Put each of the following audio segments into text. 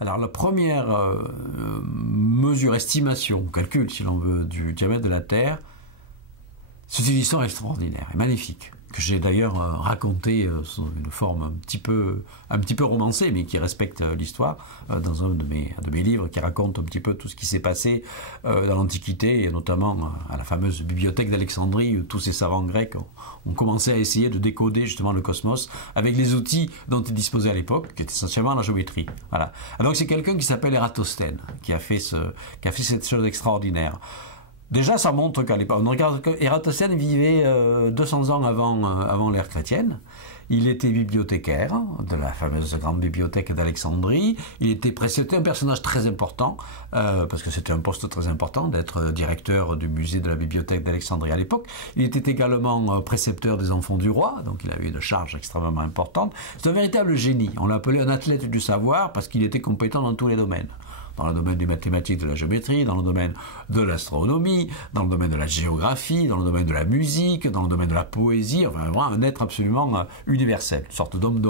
Alors la première mesure, estimation, calcul si l'on veut, du diamètre de la Terre, c'est une histoire extraordinaire et magnifique, que j'ai d'ailleurs raconté sous une forme un petit peu romancée, mais qui respecte l'histoire, dans un de mes livres, qui raconte un petit peu tout ce qui s'est passé dans l'Antiquité, et notamment à la fameuse bibliothèque d'Alexandrie, où tous ces savants grecs ont commencé à essayer de décoder justement le cosmos avec les outils dont ils disposaient à l'époque, qui étaient essentiellement la géométrie. Voilà. Alors c'est quelqu'un qui s'appelle Ératosthène, qui a fait cette chose extraordinaire. Déjà, ça montre qu'à l'époque, on regarde que Ératosthène vivait 200 ans avant l'ère chrétienne. Il était bibliothécaire de la fameuse grande bibliothèque d'Alexandrie. C'était un personnage très important, parce que c'était un poste très important d'être directeur du musée de la bibliothèque d'Alexandrie à l'époque. Il était également précepteur des enfants du roi, donc il avait une charge extrêmement importante. C'est un véritable génie. On l'appelait un athlète du savoir parce qu'il était compétent dans tous les domaines. Dans le domaine des mathématiques, de la géométrie, dans le domaine de l'astronomie, dans le domaine de la géographie, dans le domaine de la musique, dans le domaine de la poésie, enfin vraiment un être absolument universel, une sorte d'homme de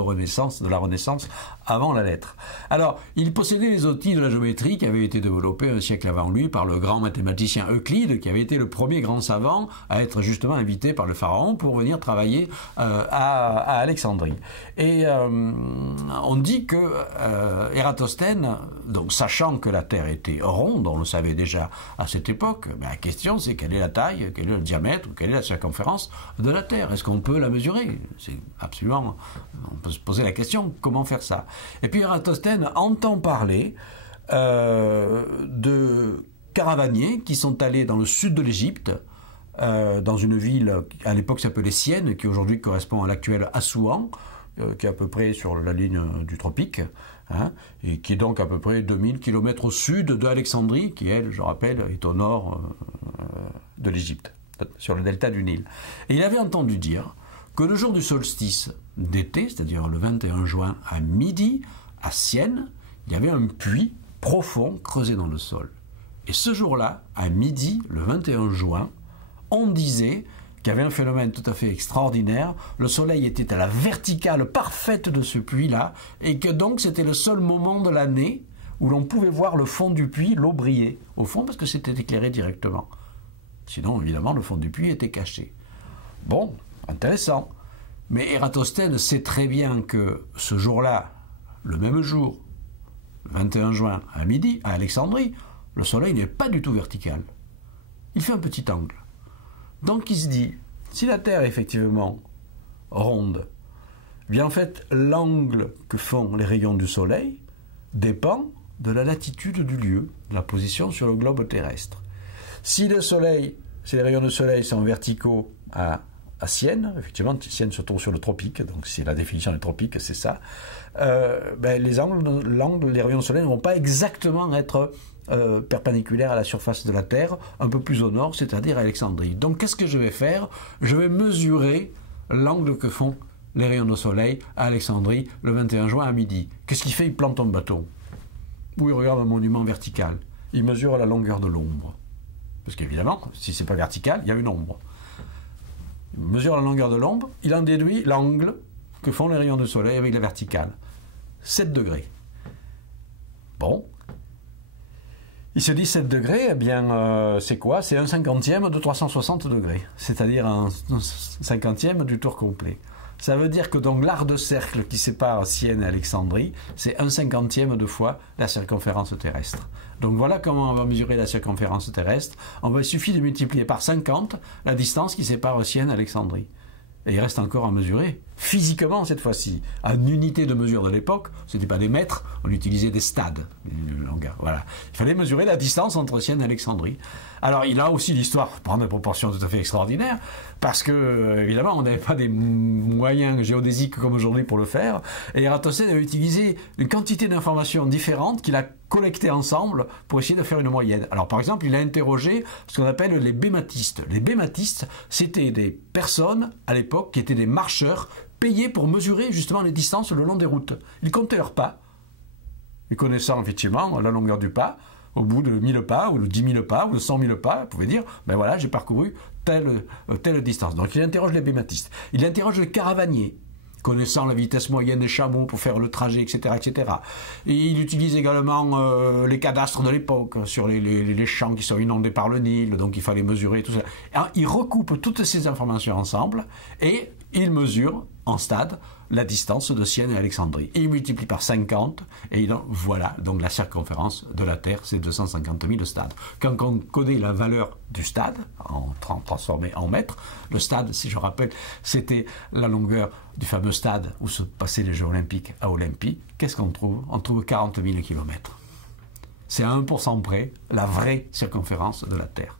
la Renaissance avant la lettre. Alors, il possédait les outils de la géométrie qui avaient été développés un siècle avant lui par le grand mathématicien Euclide, qui avait été le premier grand savant à être justement invité par le pharaon pour venir travailler à Alexandrie. Et on dit que Ératosthène, donc sachant que la Terre était ronde, on le savait déjà à cette époque, mais la question c'est quelle est la taille, quel est le diamètre, quelle est la circonférence de la Terre. Est-ce qu'on peut la mesurer? C'est absolument, on peut se poser la question, comment faire ça? Et puis Ératosthène entend parler de caravaniers qui sont allés dans le sud de l'Égypte, dans une ville à l'époque s'appelait Syène, qui aujourd'hui correspond à l'actuel Assouan, qui est à peu près sur la ligne du tropique, hein, et qui est donc à peu près 2000 km au sud de Alexandrie, qui elle, je rappelle, est au nord de l'Égypte, sur le delta du Nil. Et il avait entendu dire que le jour du solstice d'été, c'est-à-dire le 21 juin à midi, à Syène, il y avait un puits profond creusé dans le sol. Et ce jour-là, à midi, le 21 juin, on disait qu'il y avait un phénomène tout à fait extraordinaire. Le soleil était à la verticale parfaite de ce puits-là, et que donc c'était le seul moment de l'année où l'on pouvait voir le fond du puits, l'eau briller. Au fond, parce que c'était éclairé directement. Sinon, évidemment, le fond du puits était caché. Bon, intéressant. Mais Ératosthène sait très bien que ce jour-là, le même jour, le 21 juin à midi, à Alexandrie, le soleil n'est pas du tout vertical. Il fait un petit angle. Donc il se dit, si la Terre est effectivement ronde, eh bien en fait l'angle que font les rayons du Soleil dépend de la latitude du lieu, de la position sur le globe terrestre. Si les rayons du Soleil sont verticaux à Syène, effectivement Syène se trouve sur le tropique, donc c'est la définition des tropiques, c'est ça, les rayons du Soleil ne vont pas exactement être perpendiculaire à la surface de la Terre, un peu plus au nord, c'est-à-dire à Alexandrie. Donc qu'est-ce que je vais faire? Je vais mesurer l'angle que font les rayons du soleil à Alexandrie le 21 juin à midi. Qu'est-ce qu'il fait? Il plante un bâton. Ou il regarde un monument vertical. Il mesure la longueur de l'ombre. Parce qu'évidemment, si c'est pas vertical, il y a une ombre. Il mesure la longueur de l'ombre, il en déduit l'angle que font les rayons du soleil avec la verticale. 7 degrés. Bon. Il se dit 7 degrés, eh bien, c'est quoi? C'est 1/50 de 360 degrés, c'est-à-dire un 50e du tour complet. Ça veut dire que donc l'art de cercle qui sépare Syène et Alexandrie, c'est 1/50e de fois la circonférence terrestre. Donc voilà comment on va mesurer la circonférence terrestre. Il suffit de multiplier par 50 la distance qui sépare Syène et Alexandrie. Et il reste encore à mesurer, physiquement cette fois-ci, en unité de mesure de l'époque. Ce n'était pas des mètres, on utilisait des stades. Voilà. Il fallait mesurer la distance entre Syène et Alexandrie. Alors il a aussi l'histoire prend des proportions tout à fait extraordinaires, parce que évidemment on n'avait pas des moyens géodésiques comme aujourd'hui pour le faire, et Ératosthène a utilisé une quantité d'informations différentes qu'il a collectées ensemble pour essayer de faire une moyenne. Alors par exemple, il a interrogé ce qu'on appelle les bématistes. Les bématistes, c'était des personnes à l'époque qui étaient des marcheurs payés pour mesurer justement les distances le long des routes. Ils comptaient leurs pas, et connaissant effectivement la longueur du pas, au bout de 1000 pas, ou de 10 000 pas, ou de 100 000 pas, vous pouvez dire, ben voilà, j'ai parcouru telle distance. Donc il interroge les bématistes. Il interroge les caravaniers. connaissant la vitesse moyenne des chameaux pour faire le trajet, etc. etc. Et il utilise également les cadastres de l'époque sur les champs qui sont inondés par le Nil, donc il fallait mesurer tout ça. Alors, il recoupe toutes ces informations ensemble et il mesure en stade la distance de Sienne et Alexandrie. Et il multiplie par 50 et voilà, donc la circonférence de la Terre, c'est 250 000 stades. Quand on connaît la valeur du stade, transformé en mètres, le stade, si je rappelle, c'était la longueur du fameux stade où se passaient les Jeux Olympiques à Olympie. Qu'est-ce qu'on trouve? On trouve 40 000 kilomètres. C'est à 1% près la vraie circonférence de la Terre.